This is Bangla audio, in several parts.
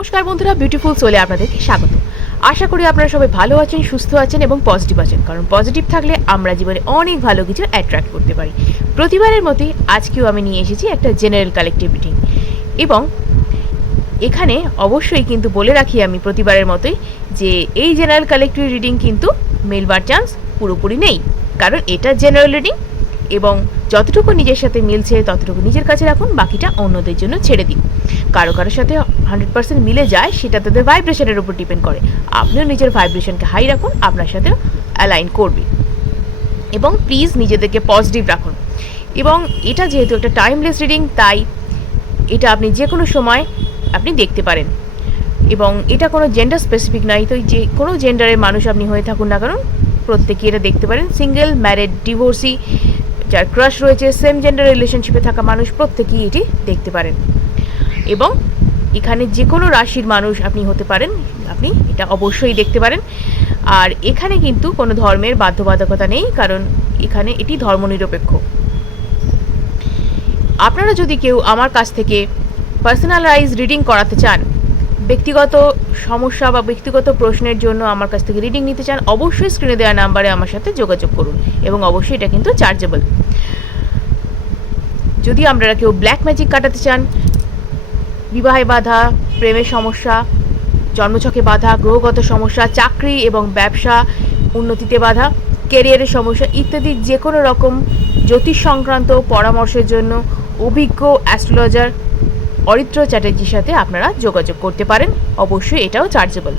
নমস্কার বন্ধুরা বিউটিফুল সোলে আপনাদেরকে স্বাগত। আশা করি আপনারা সবাই ভালো আছেন, সুস্থ আছেন এবং পজিটিভ আছেন, কারণ পজিটিভ থাকলে আমরা জীবনে অনেক ভালো কিছু অ্যাট্রাক্ট করতে পারি। প্রতিবারের মতোই আজকেও আমি নিয়ে এসেছি একটা জেনারেল কালেক্টিভ রিডিং এবং এখানে অবশ্যই কিন্তু বলে রাখি আমি প্রতিবারের মতোই যে এই জেনারেল কালেক্টিভ রিডিং কিন্তু মেলবার চান্স পুরোপুরি নেই। কারণ এটা জেনারেল রিডিং এবং যতটুকু নিজের সাথে মিলছে, ততটুকু নিজের কাছে রাখুন, বাকিটা অন্যদের জন্য ছেড়ে দিন। কারও কারোর সাথে হান্ড্রেড পার্সেন্ট মিলে যায়, সেটা তাদের ভাইব্রেশনের উপর ডিপেন্ড করে। আপনিও নিজের ভাইব্রেশনকে হাই রাখুন, আপনার সাথে অ্যালাইন করবে। এবং প্লিজ নিজেদেরকে পজিটিভ রাখুন। এবং এটা যেহেতু একটা টাইমলেস রিডিং তাই এটা আপনি যে কোনো সময় আপনি দেখতে পারেন। এবং এটা কোনো জেন্ডার স্পেসিফিক নয়, তো যে কোনো জেন্ডারের মানুষ আপনি হয়ে থাকুন না কারণ প্রত্যেকে এটা দেখতে পারেন। সিঙ্গেল ম্যারেড ডিভোর্সি যার ক্রাশ রয়েছে সেম জেন্ডার রিলেশনশিপে থাকা মানুষ প্রত্যেকেই এটি দেখতে পারেন। এবং এখানে যে কোনো রাশির মানুষ আপনি হতে পারেন, আপনি এটা অবশ্যই দেখতে পারেন। আর এখানে কিন্তু কোনো ধর্মের বাধ্যবাধকতা নেই, কারণ এখানে এটি ধর্মনিরপেক্ষ। আপনারা যদি কেউ আমার কাছ থেকে পার্সোনালাইজ রিডিং করাতে চান ব্যক্তিগত সমস্যা বা ব্যক্তিগত প্রশ্নের জন্য আমার কাছ থেকে রিডিং নিতে চান, অবশ্যই স্ক্রিনে দেওয়া নাম্বারে আমার সাথে যোগাযোগ করুন এবং অবশ্যই এটা কিন্তু চার্জেবল যদি আপনারা কেউ ব্ল্যাক ম্যাজিক কাটাতে চান, বিবাহে বাধা, প্রেমের সমস্যা, জন্মছকে বাধা, গ্রহগত সমস্যা, চাকরি এবং ব্যবসা, উন্নতিতে বাধা কেরিয়ারের সমস্যা ইত্যাদি যে কোনো রকম জ্যোতিষ সংক্রান্ত পরামর্শের জন্য অভিজ্ঞ অ্যাস্ট্রোলজার অরিত্র চ্যাটার্জির সাথে আপনারা যোগাযোগ করতে পারেন। অবশ্যই এটাও চার্জেবল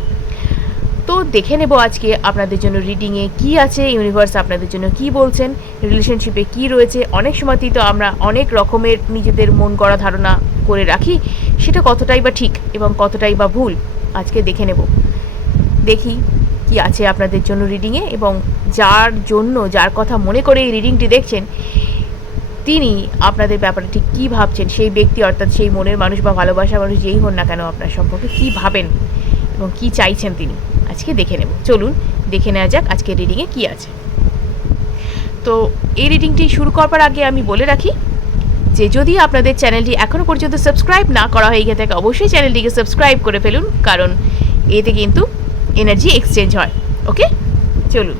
তো দেখে নেব আজকে আপনাদের জন্য রিডিংয়ে কি আছে ইউনিভার্স আপনাদের জন্য কি বলছেন রিলেশনশিপে কি রয়েছে। অনেক সময়তেই তো আমরা অনেক রকমের নিজেদের মন করা ধারণা করে রাখি, সেটা কতটাই বা ঠিক এবং কতটাই বা ভুল, আজকে দেখে নেব। দেখি কি আছে আপনাদের জন্য রিডিংয়ে এবং যার জন্য, যার কথা মনে করে এই রিডিংটি দেখছেন তিনি আপনাদের ব্যাপারে ঠিক কী ভাবছেন? সেই ব্যক্তি অর্থাৎ সেই মনের মানুষ বা ভালোবাসার মানুষ যেই হন না কেন আপনার সম্পর্কে কী ভাবেন এবং কী চাইছেন তিনি? আজকে দেখে নেব। চলুন, দেখে নেওয়া যাক আজকে রিডিংয়ে কী আছে। তো এই রিডিংটি শুরু করবার আগে আমি বলে রাখি যে যদি আপনাদের চ্যানেলটি এখনও পর্যন্ত সাবস্ক্রাইব না করা হয়ে থাকে অবশ্যই চ্যানেলটিকে সাবস্ক্রাইব করে ফেলুন, কারণ এতে কিন্তু এনার্জি এক্সচেঞ্জ হয়। ওকে চলুন।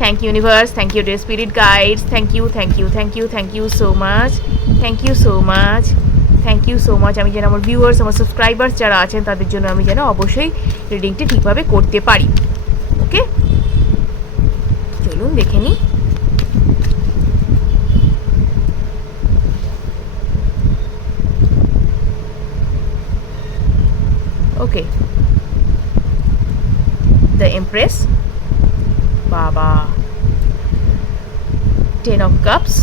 Thank you universe thank you dear spirit guides thank you thank you thank you thank you so much thank you so much thank you so much আমি যেন আমার ভিউয়ার্স আমার সাবস্ক্রাইবার্স যারা আছেন, তাদের জন্য আমি যেন অবশ্যই রিডিংটি ঠিকভাবে করতে পারি। ওকে চলুন দেখে নিই। ওকে দ্য এমপ্রেস বাবা। Ten of cups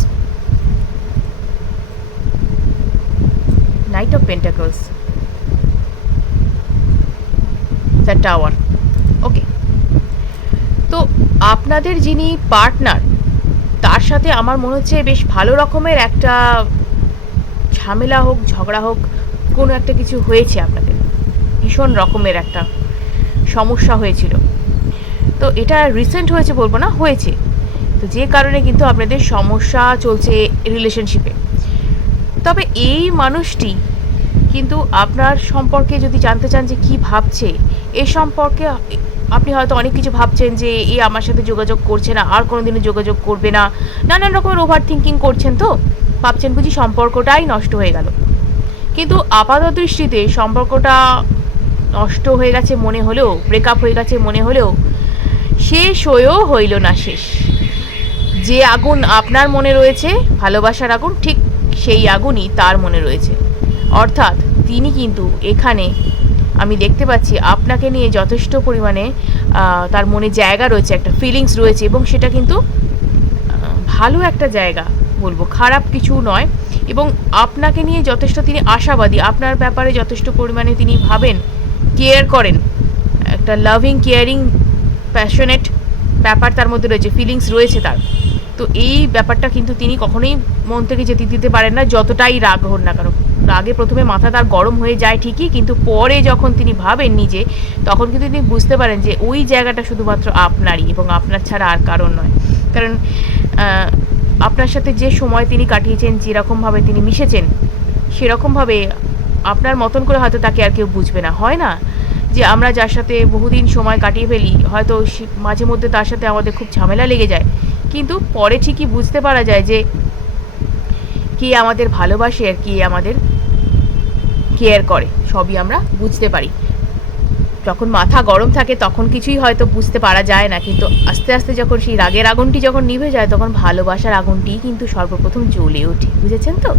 knight of pentacles the tower okay তো আপনাদের যিনি পার্টনার তার সাথে আমার মনে হচ্ছে বেশ ভালো রকমের একটা ঝামেলা হোক, ঝগড়া হোক, কোনো একটা কিছু হয়েছে আপনাদের। ভীষণ রকমের একটা সমস্যা হয়েছিল। তো এটা রিসেন্ট হয়েছে বলব না, হয়েছে। তো যে কারণে কিন্তু আপনাদের সমস্যা চলছে রিলেশনশিপে তবে এই মানুষটি কিন্তু আপনার সম্পর্কে যদি জানতে চান যে কি ভাবছে, এ সম্পর্কে আপনি হয়তো অনেক কিছু ভাবছেন যে, এ আমার সাথে যোগাযোগ করছে না, আর কোনো দিনও যোগাযোগ করবে না। নানান রকমের ওভার থিঙ্কিং করছেন তো, ভাবছেন বুঝি সম্পর্কটাই নষ্ট হয়ে গেল। কিন্তু আপাত দৃষ্টিতে সম্পর্কটা নষ্ট হয়ে গেছে মনে হলেও ব্রেকআপ হয়ে গেছে মনে হলেও শেষ হয়েও হইল না শেষ। যে আগুন আপনার মনে রয়েছে, ভালোবাসার আগুন, ঠিক সেই আগুনই তার মনে রয়েছে। অর্থাৎ তিনি কিন্তু এখানে, আমি দেখতে পাচ্ছি, আপনাকে নিয়ে যথেষ্ট পরিমাণে তার মনে জায়গা রয়েছে, একটা ফিলিংস রয়েছে, এবং সেটা কিন্তু ভালো একটা জায়গা বলব, খারাপ কিছু নয়। এবং আপনাকে নিয়ে যথেষ্ট তিনি আশাবাদী, আপনার ব্যাপারে যথেষ্ট পরিমাণে তিনি ভাবেন কেয়ার করেন। একটা লাভিং কেয়ারিং প্যাশনেট ব্যাপার তার মধ্যে রয়েছে ফিলিংস রয়েছে তার। তো এই ব্যাপারটা কিন্তু তিনি কখনোই মন থেকে যেতে দিতে পারেন না, যতটাই রাগ হন না কারণ রাগে প্রথমে মাথা তার গরম হয়ে যায় ঠিকই, কিন্তু পরে যখন তিনি ভাবেন নিজে, তখন কিন্তু তিনি বুঝতে পারেন যে ওই জায়গাটা শুধুমাত্র আপনারই এবং আপনার ছাড়া আর কারণ নয়। কারণ আপনার সাথে যে সময় তিনি কাটিয়েছেন, যেরকমভাবে তিনি মিশেছেন, সেরকমভাবে আপনার মতন করে হয়তো তাকে আর কেউ বুঝবে না, হয় না? যে আমরা যার সাথে বহুদিন সময় কাটিয়ে ফেলি, হয়তো মাঝে মধ্যে তার সাথে আমাদের খুব ঝামেলা লেগে যায়। কিন্তু পরে ঠিকই বুঝতে পারা যায় যে কে আমাদের ভালোবাসে আর কে আমাদের কেয়ার করে। সবই আমরা বুঝতে পারি। যখন মাথা গরম থাকে তখন কিছুই হয়তো বুঝতে পারা যায় না, কিন্তু আস্তে আস্তে যখন সেই রাগের আগুনটি যখন নিভে যায় তখন ভালোবাসার আগুনটি কিন্তু সর্বপ্রথম জ্বলে ওঠে। বুঝেছেন তো?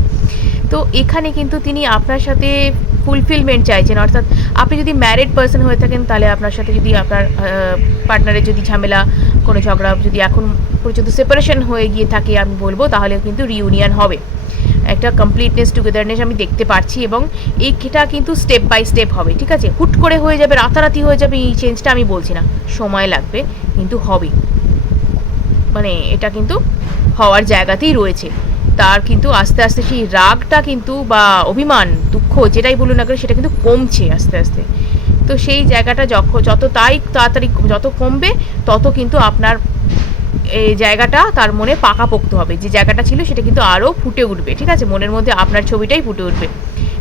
তো এখানে কিন্তু তিনি আপনার সাথে ফুলফিলমেন্ট চাইছেন। অর্থাৎ আপনি যদি ম্যারিড পার্সন হয়ে থাকেন, তাহলে আপনার সাথে যদি আপনার পার্টনারের যদি ঝামেলা, কোনো ঝগড়া যদি এখন পর্যন্ত সেপারেশন হয়ে গিয়ে থাকে, আমি বলব, তাহলে কিন্তু রিউনিয়ন হবে। একটা কমপ্লিটনেস টুগেদারনেস আমি দেখতে পাচ্ছি এবং এইটা কিন্তু স্টেপ বাই স্টেপ হবে, ঠিক আছে? হুট করে হয়ে যাবে, রাতারাতি হয়ে যাবে, এই চেঞ্জটা আমি বলছি না। সময় লাগবে, কিন্তু হবে। মানে এটা কিন্তু হওয়ার জায়গাতেই রয়েছে। তার কিন্তু আস্তে আস্তে সেই রাগটা কিন্তু বা অভিমান দুঃখ, যেটাই বলুন না কেন, সেটা কিন্তু কমছে আস্তে আস্তে। তো সেই জায়গাটা যখন যত তাই তাড়াতাড়ি যত কমবে, তত কিন্তু আপনার এই জায়গাটা তার মনে পাকাপোক্ত হবে। যে জায়গাটা ছিল, সেটা কিন্তু আরও ফুটে উঠবে, ঠিক আছে? মনের মধ্যে আপনার ছবিটাই ফুটে উঠবে।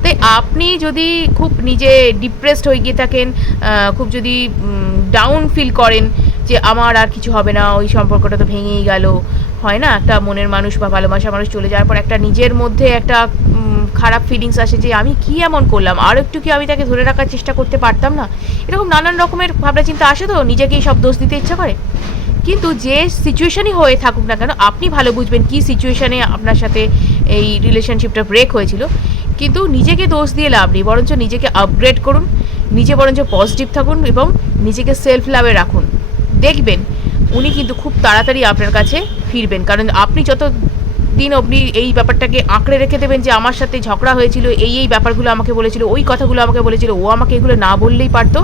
তাই আপনি যদি খুব নিজে ডিপ্রেসড হয়ে গিয়ে থাকেন খুব যদি ডাউন ফিল করেন যে আমার আর কিছু হবে না, ওই সম্পর্কটা তো ভেঙেই গেল, হয় না? একটা মনের মানুষ বা ভালোবাসা মানুষ চলে যাওয়ার পর একটা নিজের মধ্যে একটা খারাপ ফিলিংস আসে যে আমি কি এমন করলাম? আর একটু কি আমি তাকে ধরে রাখার চেষ্টা করতে পারতাম না? এরকম নানান রকমের ভাবনা চিন্তা আসে তো, নিজেকেই সব দোষ দিতে ইচ্ছা করে। কিন্তু যে সিচুয়েশনই হয়ে থাকুক না কেন, আপনি ভালো বুঝবেন কি সিচুয়েশানে আপনার সাথে এই রিলেশনশিপটা ব্রেক হয়েছিল। কিন্তু নিজেকে দোষ দিয়ে লাভ নেই, বরঞ্চ নিজেকে আপগ্রেড করুন, নিজে বরঞ্চ পজিটিভ থাকুন এবং নিজেকে সেলফ লাভে রাখুন। দেখবেন, উনি কিন্তু খুব তাড়াতাড়ি আপনার কাছে ফিরবেন। কারণ আপনি যত দিন অবনি এই ব্যাপারটাকে আঁকড়ে রেখে দেবেন যে আমার সাথে ঝগড়া হয়েছিল, এই এই ব্যাপারগুলো আমাকে বলেছিল, ওই কথাগুলো আমাকে বলেছিল, ও আমাকে এগুলো না বললেই পারতো।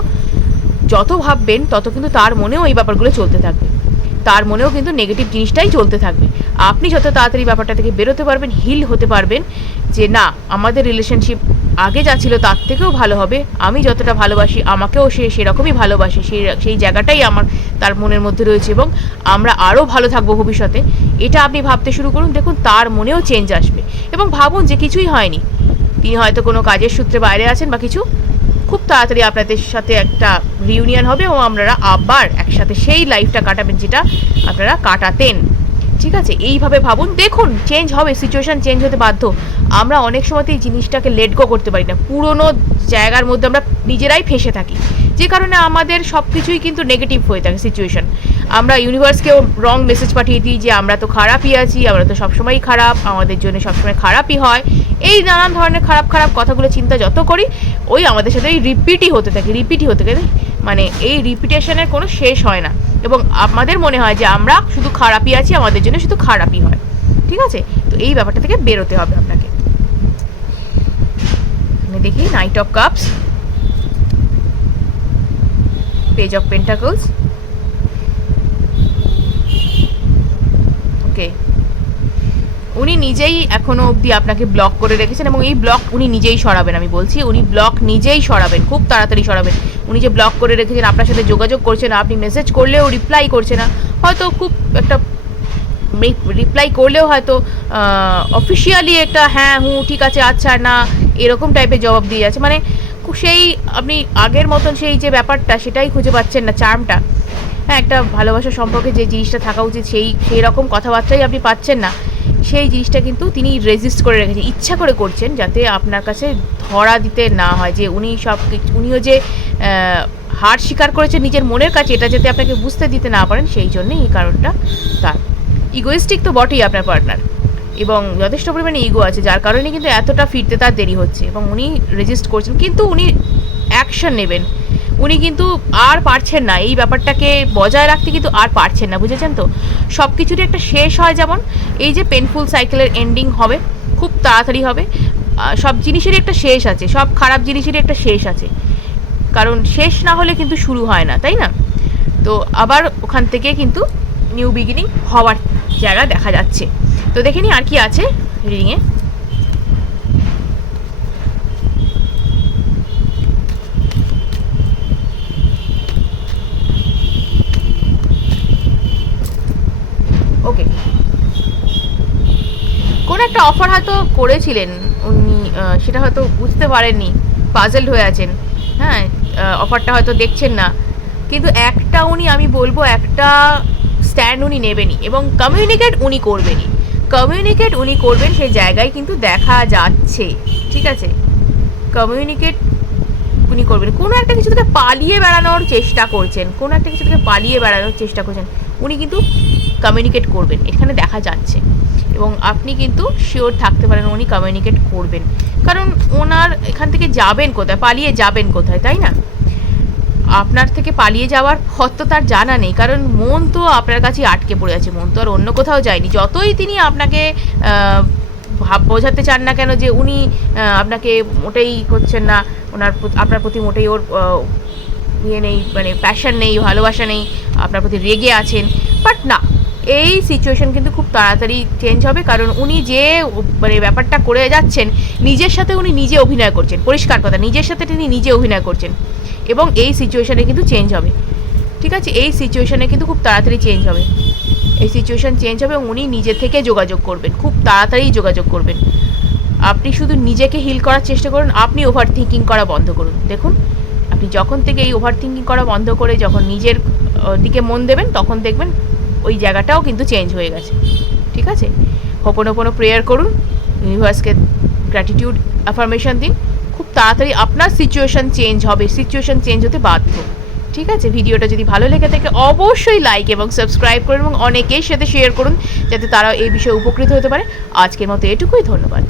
যত ভাববেন, তত কিন্তু তার মনেও এই ব্যাপারগুলো চলতে থাকবে। তার মনেও কিন্তু নেগেটিভ জিনিসটাই চলতে থাকবে। আপনি যত তাড়াতাড়ি ব্যাপারটা থেকে বেরোতে পারবেন হিল হতে পারবেন যে না, আমাদের রিলেশনশিপ আগে যা ছিল তার থেকেও ভালো হবে। আমি যতটা ভালোবাসি, আমাকেও সে সেরকমই ভালোবাসে। সেই সেই জায়গাটাই আমার, তার মনের মধ্যে রয়েছে এবং আমরা আরও ভালো থাকব ভবিষ্যতে। এটা আপনি ভাবতে শুরু করুন, দেখুন তার মনেও চেঞ্জ আসবে। এবং ভাবুন যে কিছুই হয়নি। তিনি হয়তো কোনো কাজের সূত্রে বাইরে আছেন বা কিছু। খুব তাড়াতাড়ি আপনাদের সাথে একটা রিউনিয়ন হবে ও আপনারা আবার একসাথে সেই লাইফটা কাটাবেন যেটা আপনারা কাটাতেন। ঠিক আছে, এইভাবে ভাবুন। দেখুন চেঞ্জ হবে সিচুয়েশান চেঞ্জ হতে বাধ্য। আমরা অনেক সময়তে এই জিনিসটাকে লেট গো করতে পারি না। পুরনো জায়গার মধ্যে আমরা নিজেরাই ফেসে থাকি। যে কারণে আমাদের সব কিছুই কিন্তু নেগেটিভ হয়ে থাকে সিচুয়েশন আমরা ইউনিভার্সকেও রং মেসেজ পাঠিয়ে দিই যে, আমরা তো খারাপই আছি, আমরা তো সবসময়ই খারাপ, আমাদের জন্য সবসময় খারাপই হয়। এই নানান ধরনের খারাপ খারাপ কথাগুলো চিন্তা যত করি, ওই আমাদের সাথে ওই রিপিটই হতে থাকে রিপিটই হতে থাকে। মানে এই রিপিটেশনের কোনো শেষ হয় না। এবং আমাদের মনে হয় যে আমরা শুধু খারাপই আছি, আমাদের জন্য শুধু খারাপই হয়। ঠিক আছে? তো এই ব্যাপারটা থেকে বেরোতে হবে আপনাকে। দেখি knight of cups page of pentacles okay উনি নিজেই এখনও অবধি আপনাকে ব্লক করে রেখেছেন এবং এই ব্লক উনি নিজেই সরাবেন, আমি বলছি, উনি ব্লক নিজেই সরাবেন, খুব তাড়াতাড়ি সরাবেন। উনি যে ব্লক করে রেখেছেন, আপনার সাথে যোগাযোগ করছে না, আপনি মেসেজ করলেও রিপ্লাই করছে না। হয়তো খুব একটা রিপ্লাই করলেও হয়তো অফিসিয়ালি একটা হ্যাঁ হুঁ, ঠিক আছে আচ্ছা না, এরকম টাইপের জবাব দিয়ে যাচ্ছে। মানে সেই আপনি আগের মতন সেই যে ব্যাপারটা, সেটাই খুঁজে পাচ্ছেন না চার্মটা হ্যাঁ একটা ভালোবাসা সম্পর্কে যে জিনিসটা থাকা উচিত, সেই সেই রকম কথাবার্তাই আপনি পাচ্ছেন না। সেই জিনিসটা কিন্তু তিনি রেজিস্ট করে রেখেছেন, ইচ্ছা করে করছেন যাতে আপনার কাছে ধরা দিতে না হয় যে উনি সব উনিও যে হার স্বীকার করেছেন নিজের মনের কাছে, এটা যাতে আপনাকে বুঝতে দিতে না পারেন, সেই জন্যই এই কারণটা তার। ইগোয়েস্টিক তো বটেই আপনার পার্টনার এবং যথেষ্ট পরিমাণে ইগো আছে, যার কারণে কিন্তু এতটা ফিরতে তার দেরি হচ্ছে। এবং উনি রেজিস্ট করছেন, কিন্তু উনি অ্যাকশন নেবেন। উনি কিন্তু আর পারছেন না। এই ব্যাপারটাকে বজায় রাখতে কিন্তু আর পারছেন না, বুঝেছেন তো? সব কিছুরই একটা শেষ হয় যেমন, এই যে পেনফুল সাইকেলের এন্ডিং হবে, খুব তাড়াতাড়ি হবে সব জিনিসেরই একটা শেষ আছে, সব খারাপ জিনিসেরই একটা শেষ আছে। কারণ শেষ না হলে কিন্তু শুরু হয় না, তাই না? তো আবার ওখান থেকে কিন্তু নিউ বিগিনিং হওয়ার জায়গা দেখা যাচ্ছে। তো দেখে নি আর কি আছে রিডিংয়ে ওকে কোন একটা অফার হয়তো করেছিলেন উনি সেটা হয়তো বুঝতে পারেননি পাজেলড হয়ে আছেন। হ্যাঁ অফারটা হয়তো দেখছেন না। কিন্তু একটা উনি, আমি বলব একটা স্ট্যান্ড উনি নেবেনই এবং কমিউনিকেট উনি করবেনই। কমিউনিকেট উনি করবেন সেই জায়গায় কিন্তু দেখা যাচ্ছে, ঠিক আছে? কমিউনিকেট উনি করবেন। কোনো একটা কিছু থেকে পালিয়ে বেড়ানোর চেষ্টা করছেন, কোনো একটা কিছু থেকে পালিয়ে বেড়ানোর চেষ্টা করছেন। উনি কিন্তু কমিউনিকেট করবেন, এখানে দেখা যাচ্ছে। এবং আপনি কিন্তু শিওর থাকতে পারেন উনি কমিউনিকেট করবেন। কারণ ওনার এখান থেকে যাবেন কোথায়? পালিয়ে যাবেন কোথায়, তাই না? আপনার থেকে পালিয়ে যাওয়ার পথ তো তার জানা নেই, কারণ মন তো আপনার কাছেই আটকে পড়ে আছে, মন তো আর অন্য কোথাও যায়নি। যতই তিনি আপনাকে ভাব বোঝাতে চান না কেন যে উনি আপনাকে মোটেই করছেন না, ওনার আপনার প্রতি মোটেই ওর ইয়ে নেই মানে প্যাশন নেই, ভালোবাসা নেই, আপনার প্রতি রেগে আছেন। বাট না, এই সিচুয়েশন কিন্তু খুব তাড়াতাড়ি চেঞ্জ হবে, কারণ উনি যে মানে ব্যাপারটা করে যাচ্ছেন, নিজের সাথে উনি নিজে অভিনয় করছেন। পরিষ্কার কথা, নিজের সাথে তিনি নিজে অভিনয় করছেন। এবং এই সিচুয়েশানে কিন্তু চেঞ্জ হবে। ঠিক আছে? এই সিচুয়েশানে কিন্তু খুব তাড়াতাড়ি চেঞ্জ হবে। এই সিচুয়েশন চেঞ্জ হবে উনি নিজে থেকে যোগাযোগ করবেন। খুব তাড়াতাড়ি যোগাযোগ করবেন। আপনি শুধু নিজেকে হিল করার চেষ্টা করুন, আপনি ওভার থিঙ্কিং করা বন্ধ করুন। দেখুন আপনি যখন থেকে এই ওভার থিঙ্কিং করা বন্ধ করে যখন নিজের দিকে মন দেবেন, তখন দেখবেন ওই জায়গাটাও কিন্তু চেঞ্জ হয়ে গেছে। ঠিক আছে? হোপন হোপনো প্রেয়ার করুন ইউনিভার্সকে গ্র্যাটিটিউড অ্যাফার্মেশন দিন। খুব তাড়াতাড়ি আপনার সিচুয়েশন চেঞ্জ হবে সিচুয়েশন চেঞ্জ হতে বাধ্য। ঠিক আছে? ভিডিওটা যদি ভালো লেগে থাকে, অবশ্যই লাইক এবং সাবস্ক্রাইব করুন এবং অনেকের সাথে শেয়ার করুন, যাতে তারা এই বিষয়ে উপকৃত হতে পারে। আজকের মতো এটুকুই, ধন্যবাদ।